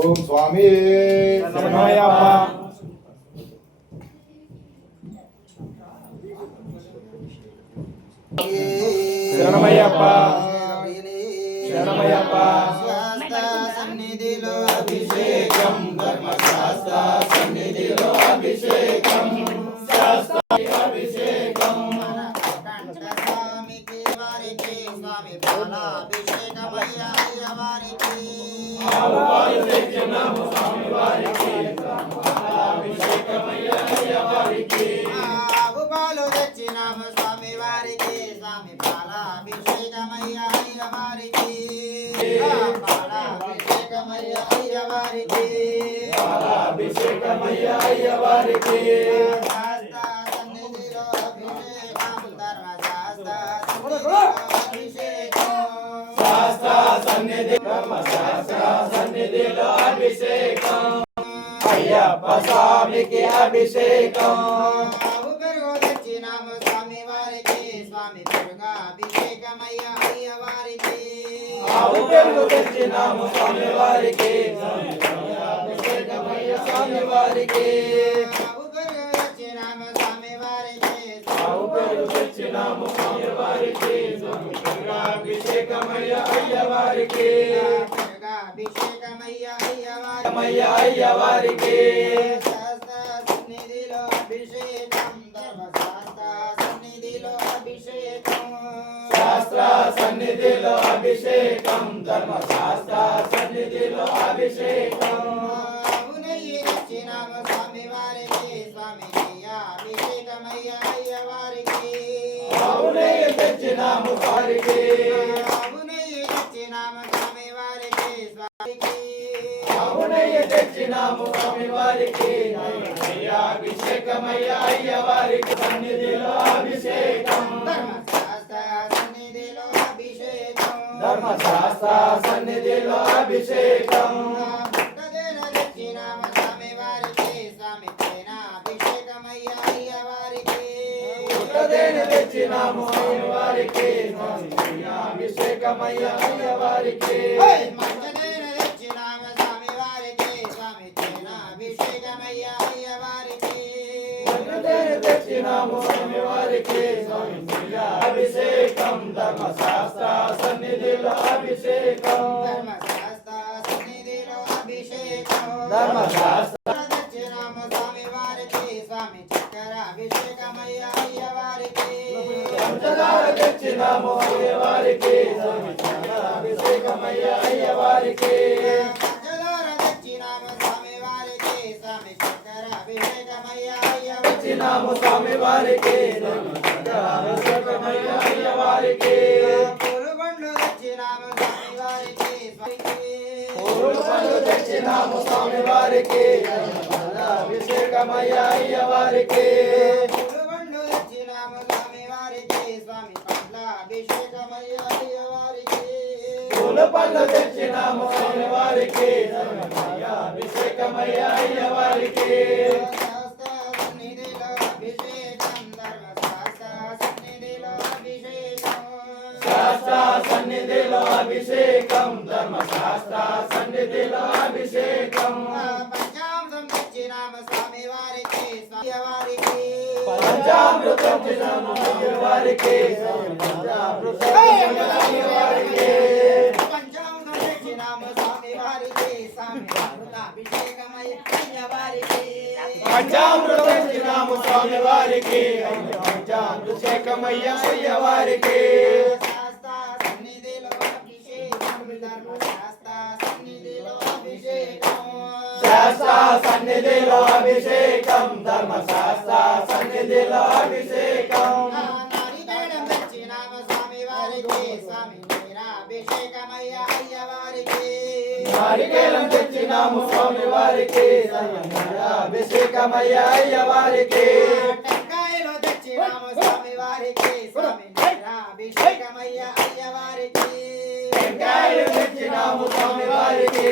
ఓం స్వామి శరణమయ్యప్ప. శరణమయ్యప్ప శరణమయ్యప్ప. సన్నిధిలో అభిషేకం ధర్మశాస్త్ర సన్నిధిలో అభిషేకం అభిషేకం స్వామికి వారికి స్వామి బాలాభిషేకమయ్య వారికి స్వామి వారికి ఆవు పాలు తెచ్చినాము స్వామి వారికి స్వామి బాలాభిషేకమయ్య వారికి బాలాభిషేకమయ్య వారికి బాలాభిషేకమయ్య వారికి సన్నిధిలో అభిషేకం ధర్మశాస్త్ర అభిషేకం శాస్త్ర సన్నిధి ధర్మశాస్త్ర సన్నిధిలో అభిషేకం అయ్యప్ప స్వామికి అభిషేకం. ఆవు పెరుగు తెచ్చినాము స్వామి వారికి స్వామి పెరుగా అభిషేకమయ్య వారికి ఆవు పెరుగు తెచ్చినాము స్వామి వారికి అభిషేకమయ్య స్వామి వారికి ఆవు పెరుగు తెచ్చినాము స్వామి వారికి ఆవు పెరుగు తెచ్చినాము స్వామి వారికి అభిషేకమయ్య అయ్యవారికి పెరుగా అభిషేకమయ్య అయ్యవారికి సన్నిధిలో అభిషేకం ధర్మశాస్త్ర సన్నిధిలో అభిషేకం శాస్త్ర సన్నిధిలో అభిషేకం ధర్మశాస్త్ర సన్నిధిలో అభిషేకం అవునయ్యి తెచ్చినాము స్వామి వారికి స్వామి అభిషేకమయ్య వారికి అవునయ్య తెచ్చినాము వారికి అవునయ్యి తెచ్చినాము స్వామి వారికి స్వామికి అవునయ్య తెచ్చినాము స్వామి వారికి అభిషేకమయ్య అయ్యవారికి సన్నిధిలో అభిషేకం ధర్మశాస్త్ర సన్నిధిలో అభిషేకం ధర్మశాస్త్ర సన్నిధిలో అభిషేకం తెచ్చినాము స్వామి వారికి స్వామి పైన అభిషేకమయ్య వారికి తెచ్చినాము స్వామి వారికి అభిషేకమయ్య అయ్యవారికి మంచదేన తెచ్చినాము స్వామి వారికి స్వామి పైన అభిషేకమయ్య వారికి తెచ్చినాము స్వామి వారికి అభిషేకం ధర్మశాస్త్ర సన్నిధిలో అభిషేకం ధర్మశాస్త్ర సన్నిధిలో అభిషేకం ధర్మశాస్త్ర తెచ్చినాము స్వామి వారికి స్వామి చక్కెర అభిషేకమయ్య వారికి పంచదార తెచ్చినాము అయ్యవారికి అభిషేకమయ్య అయ్యవారికి పంచదార తెచ్చినాము స్వామి వారికి స్వామి చక్కెర అభిషేకమయ్య తెచ్చినాము స్వామి వారికి అభిషేకమయ్య అయ్యవారికి పురుబండ్లు తెచ్చినాము స్వామి వారికి పూలు పళ్ళు తెచ్చినాము స్వామి వారికి అభిషేకమయ్య అయ్యవారికి పురుబండ్లు తెచ్చినాము స్వామి వారికి స్వామి పట్ల అభిషేకమయ్య వారికి పూల పళ్ళు తెచ్చినాము స్వామి వారికి అభిషేకమయ్య అయ్యవారికి శాస్త్ర సన్నిధిలో అభిషేకం ధర్మశాస్త్ర సన్నిధిలో అభిషేకం పంచామృతం తెచ్చినాము స్వామి వారికి పంచామృతం తెచ్చినాము స్వామి వారికి పంచామృతం తెచ్చినాము స్వామి వారికి స్వామి అభిషేకమయ్య వారికి పంచామృతం తెచ్చినాము స్వామి వారికి పంచాభిషేకమయ్య అయ్యవారికి శాస్త్ర సన్నిధిలో అభిషేకం ధర్మశాస్త్ర సన్నిధిలో అభిషేకం శాస్త్ర సన్నిధిలో అభిషేకం ధర్మశాస్త్ర సన్నిధిలో అభిషేకం నారికేళం తెచ్చినాము స్వామి వారికి స్వామి అభిషేకమయ్య వారికి నారికేళం తెచ్చినాము స్వామి వారికి అభిషేకమయ్య అయ్యవారికి టెంకాయలు తెచ్చినాము స్వామి వారికి స్వామి అభిషేకమయ్య వారికి టెంకాయలు తెచ్చినాము స్వామి వారికి